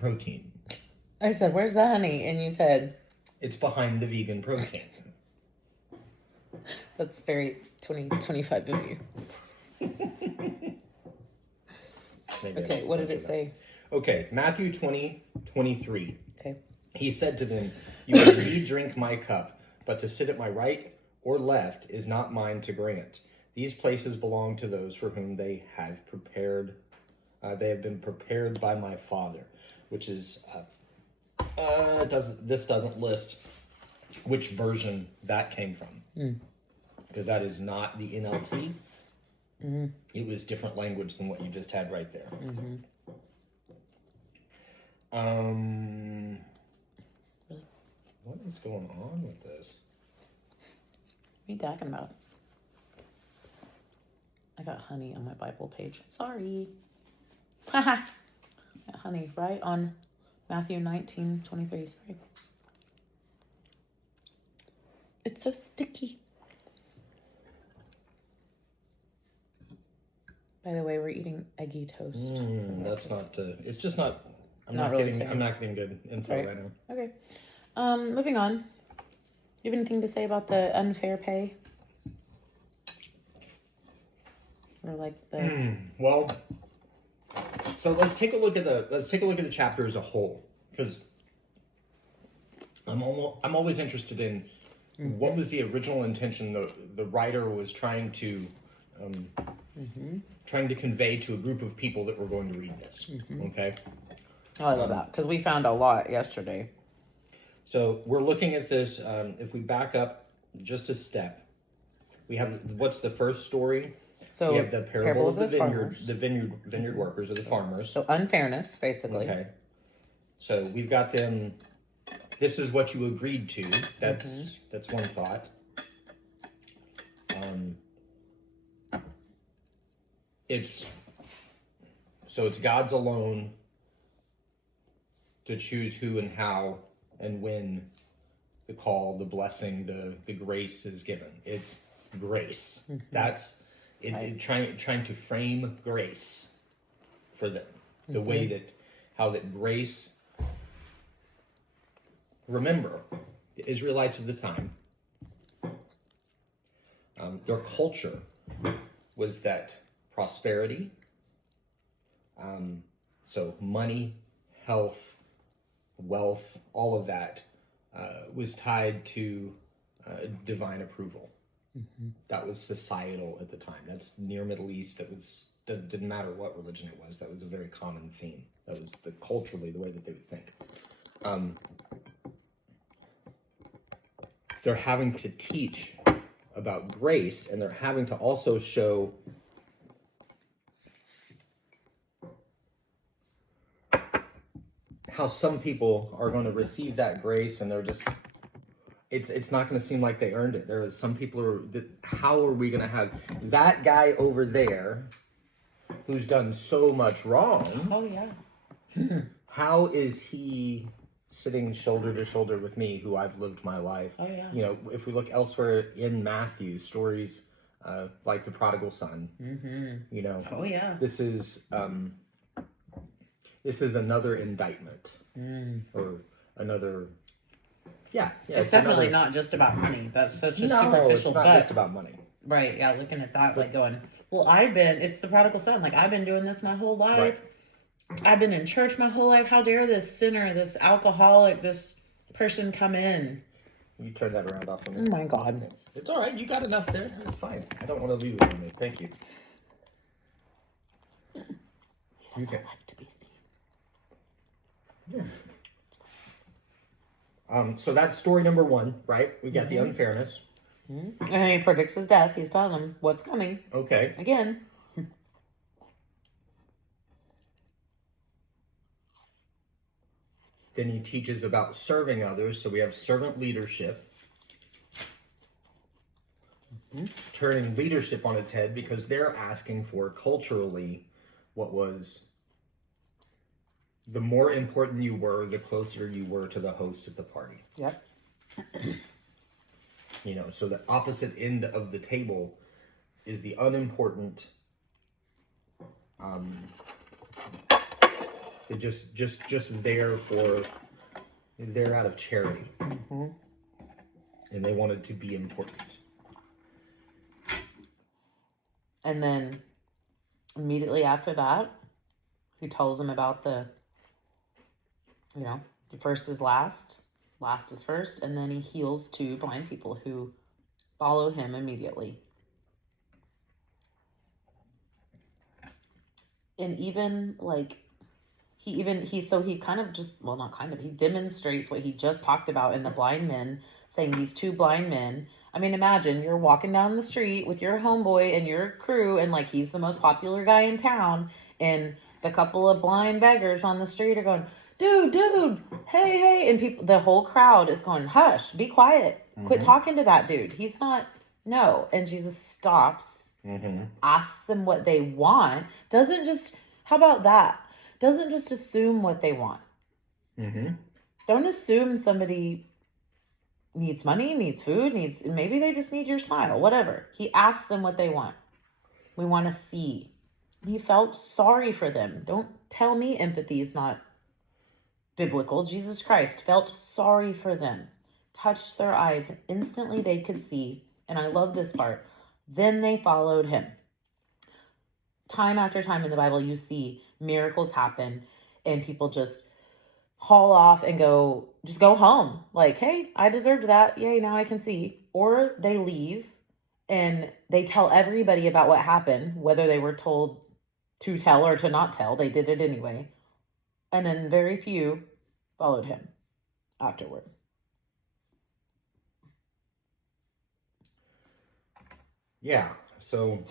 protein. I said, where's the honey? And you said... It's behind the vegan protein. That's very 2025 of you. Okay, what did it say? Okay, Matthew 20:23. Okay. He said to them, "You will indeed drink my cup, but to sit at my right or left is not mine to grant. These places belong to those for whom they have prepared. They have been prepared by my Father," which is this doesn't list which version that came from, because that is not the NLT. Mm-hmm. It was different language than what you just had right there. Mm-hmm. What is going on with this? What are you talking about? I got honey on my Bible page. Sorry. Haha. Honey, right on Matthew 19:23. Sorry. It's so sticky. By the way, we're eating eggy toast. That's not. It's just not. I'm Not not really getting. saying. I'm not getting good info right now. Okay. Moving on. You have anything to say about the unfair pay? Or like the Well, so let's take a look at the chapter as a whole, because I'm always interested in what was the original intention the writer was trying to convey to a group of people that were going to read this. Okay. Oh, I love that, because we found a lot yesterday. So we're looking at this. If we back up just a step, we have what's the first story? So we have the parable of the vineyard farmers. Workers or the farmers. So unfairness, basically. Okay. So we've got them. This is what you agreed to. That's one thought. It's God's alone to choose who and how and when the call, the blessing, the grace is given. It's grace. That's it. Trying to frame grace for them, the way how grace. Remember, the Israelites of the time, their culture was that prosperity, so money, health, wealth, all of that was tied to divine approval. That was societal at the time. That's near Middle East. Didn't matter what religion it was. That was a very common theme. That was culturally the way that they would think. They're having to teach about grace, and they're having to also show how some people are going to receive that grace, and they're just, it's not going to seem like they earned it. There are some people how are we going to have that guy over there who's done so much wrong? Oh, yeah. How is he sitting shoulder to shoulder with me, who I've lived my life? Oh, yeah. You know, if we look elsewhere in Matthew, stories like the prodigal son, you know, oh, yeah. This is another indictment or another. Yeah, it's definitely not just about money. That's such a superficial. It's not just about money. Right? Yeah, looking at that, like going, well, it's the prodigal son. Like, I've been doing this my whole life. Right. I've been in church my whole life. How dare this sinner, this alcoholic, this person come in? You turn that around off for me. Oh my God! It's all right. You got enough there. It's fine. I don't want to leave it on me. Thank you. Yes, I like to be seen. Yeah. So that's story number one, right? We got the unfairness. And he predicts his death. He's telling him what's coming. Okay. Again. Then he teaches about serving others. So we have servant leadership. Turning leadership on its head, because they're asking for culturally what was the more important you were, the closer you were to the host at the party. Yep. You know, so the opposite end of the table is the unimportant They're just there for, they're out of charity. Mm-hmm. And they wanted to be important. And then immediately after that, he tells them about the first is last, last is first, and then he heals 2 blind people who follow him immediately. And even like he demonstrates what he just talked about in the blind men, saying these 2 blind men. I mean, imagine you're walking down the street with your homeboy and your crew, and like he's the most popular guy in town, and the couple of blind beggars on the street are going, dude, hey, and the whole crowd is going, hush, be quiet, quit talking to that dude. He's not, no. And Jesus stops, asks them what they want, how about that? Doesn't just assume what they want. Don't assume somebody needs money, needs food, maybe they just need your smile, whatever. He asks them what they want. We want to see. He felt sorry for them. Don't tell me empathy is not biblical. Jesus Christ felt sorry for them, touched their eyes, and instantly they could see. And I love this part. Then they followed him. Time after time in the Bible, you see miracles happen and people just haul off and go home. Like, hey, I deserved that. Yay, now I can see. Or they leave and they tell everybody about what happened, whether they were told to tell or to not tell. They did it anyway. And then very few followed him afterward. Yeah, so